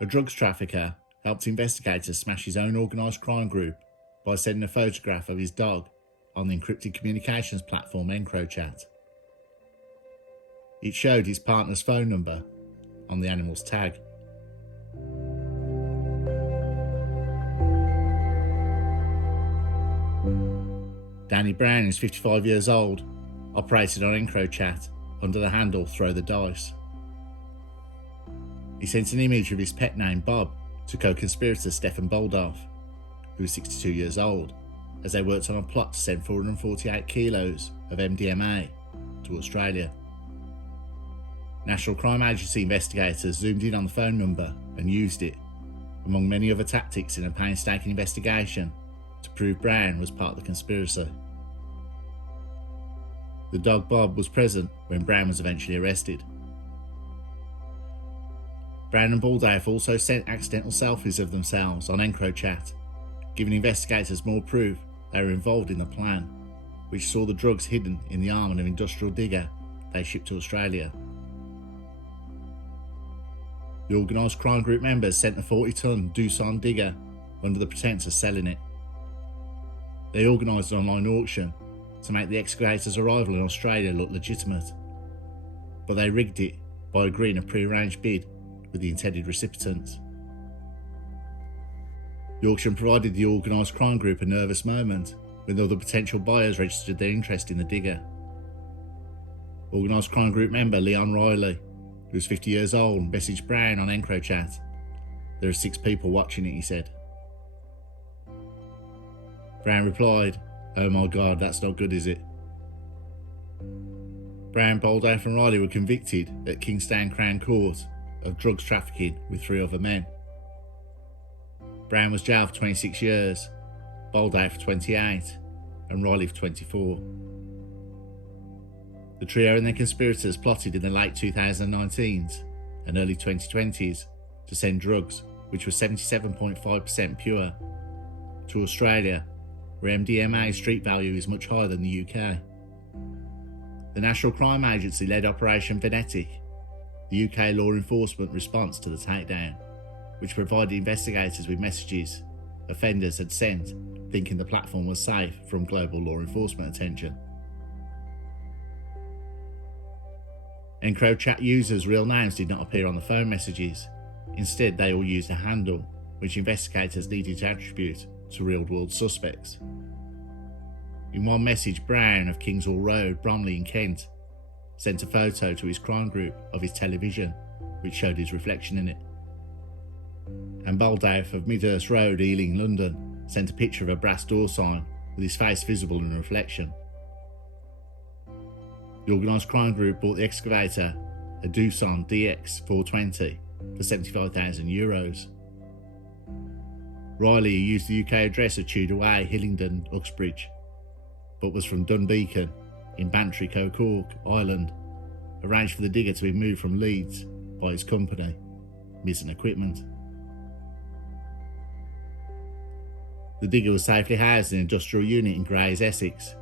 A drugs trafficker helped investigators smash his own organised crime group by sending a photograph of his dog on the encrypted communications platform Encrypted. It showed his partner's phone number on the animal's tag. Danny Brown is 55 years old, operated on Encrypted under the handle Throw the Dice. He sent an image of his pet named Bob to co-conspirator Stefan Boldoff, who was 62 years old, as they worked on a plot to send 448 kilos of MDMA to Australia. National Crime Agency investigators zoomed in on the phone number and used it, among many other tactics, in a painstaking investigation to prove Brown was part of the conspiracy. The dog Bob was present when Brown was eventually arrested. Brown and Boldoff also sent accidental selfies of themselves on Encrypted, giving investigators more proof they were involved in the plan, which saw the drugs hidden in the arm of an industrial digger they shipped to Australia. The organised crime group members sent the 40-ton Doosan digger under the pretence of selling it. They organised an online auction to make the excavator's arrival in Australia look legitimate, but they rigged it by agreeing a pre-arranged bid with the intended recipients. The auction provided the organised crime group a nervous moment when other potential buyers registered their interest in the digger. Organised crime group member Leon Riley, who was 50 years old, messaged Brown on Encrypted. "There are 6 people watching it," he said. Brown replied, "Oh my God, that's not good, is it?" Brown, Boldoff and Riley were convicted at Kingstown Crown Court of drugs trafficking with 3 other men. Brown was jailed for 26 years, Boldoff for 28 and Riley for 24. The trio and their conspirators plotted in the late 2019s and early 2020s to send drugs, which were 77.5% pure, to Australia, where MDMA street value is much higher than the UK. The National Crime Agency led Operation Venetic, the UK law enforcement response to the takedown, which provided investigators with messages offenders had sent thinking the platform was safe from global law enforcement attention. Encrypted users' real names did not appear on the phone messages. Instead, they all used a handle, which investigators needed to attribute to real-world suspects. In one message, Brown of Kingshall Road, Bromley in Kent, sent a photo to his crime group of his television, which showed his reflection in it. And Boldoff of Midhurst Road, Ealing, London, sent a picture of a brass door sign with his face visible in the reflection. The organised crime group bought the excavator, a Doosan DX 420, for €75,000. Riley used the UK address of Tudor Way, Hillingdon, Uxbridge, but was from Dunbeacon in Bantry, Cork, Ireland, arranged for the digger to be moved from Leeds by his company, Missing Equipment. The digger was safely housed in an industrial unit in Grays, Essex.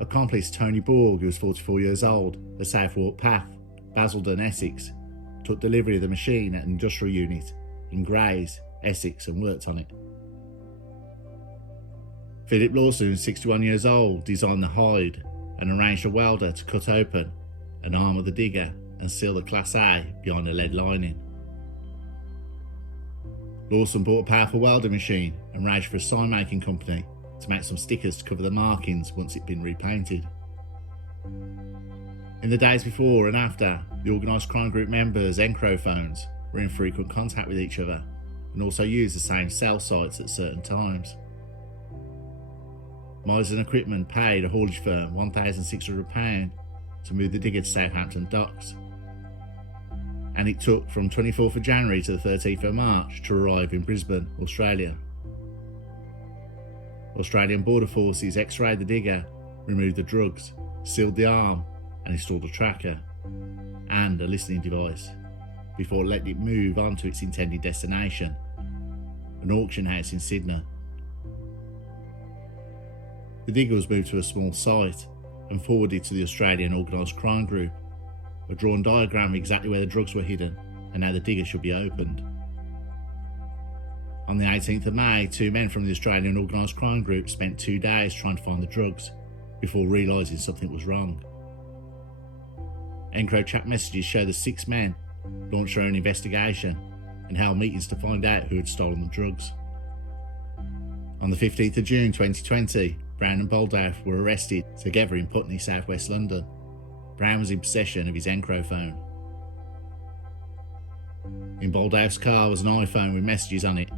Accomplice Tony Borg, who was 44 years old, at Southwark Path, Basildon, Essex, took delivery of the machine at an industrial unit in Grays, Essex, and worked on it. Philip Lawson, 61 years old, designed the hide and arranged a welder to cut open an arm of the digger and seal the Class A behind a lead lining. Lawson bought a powerful welding machine and arranged for a sign-making company to make some stickers to cover the markings once it'd been repainted. In the days before and after, the organised crime group members' Encro phones were in frequent contact with each other and also used the same cell sites at certain times. Missing Equipment paid a haulage firm £1,600 to move the digger to Southampton docks, and it took from 24th of January to the 13th of March to arrive in Brisbane, Australia. Australian Border Forces x-rayed the digger, removed the drugs, sealed the arm and installed a tracker and a listening device before letting it move on to its intended destination, an auction house in Sydney. The digger was moved to a small site and forwarded to the Australian organised crime group. A drawn diagram of exactly where the drugs were hidden and how the digger should be opened. On the 18th of May, 2 men from the Australian organised crime group spent 2 days trying to find the drugs before realising something was wrong. EncroChat messages show the 6 men launched their own investigation and held meetings to find out who had stolen the drugs. On the 15th of June 2020, Brown and Baldoff were arrested together in Putney, southwest London. Brown was in possession of his Encro phone. In Baldoff's car was an iPhone with messages on it,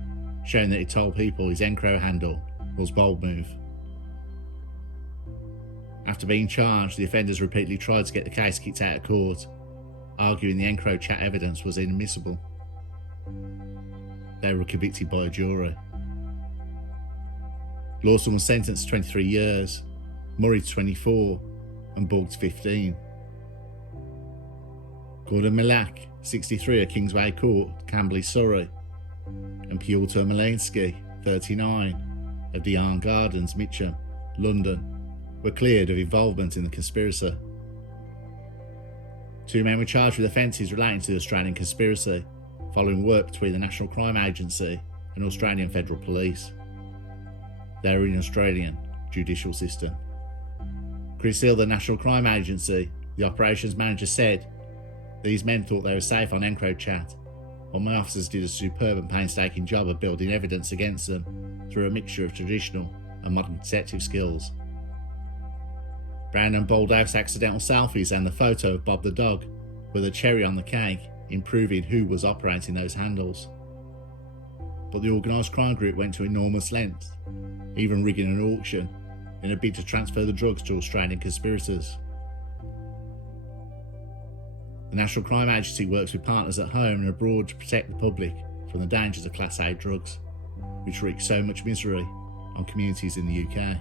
showing that he told people his Encro handle was Bold Move. After being charged, the offenders repeatedly tried to get the case kicked out of court, arguing the EncroChat evidence was inadmissible. They were convicted by a jury. Lawson was sentenced to 23 years, Murray to 24, and Borg to 15. Gordon Milak, 63 of Kingsway Court, Camberley, Surrey, and Piotr Malinsky, 39, of Dean Gardens, Mitcham, London, were cleared of involvement in the conspiracy. 2 men were charged with offences relating to the Australian conspiracy, following work between the National Crime Agency and Australian Federal Police. They were in the Australian judicial system. Chris Hill, the National Crime Agency, the operations manager, said, "These men thought they were safe on EncroChat, while my officers did a superb and painstaking job of building evidence against them through a mixture of traditional and modern detective skills." Brown and Baldoff's accidental selfies and the photo of Bob the dog were the cherry on the cake in proving who was operating those handles. But the organised crime group went to enormous lengths, even rigging an auction in a bid to transfer the drugs to Australian conspirators. The National Crime Agency works with partners at home and abroad to protect the public from the dangers of Class A drugs, which wreak so much misery on communities in the UK.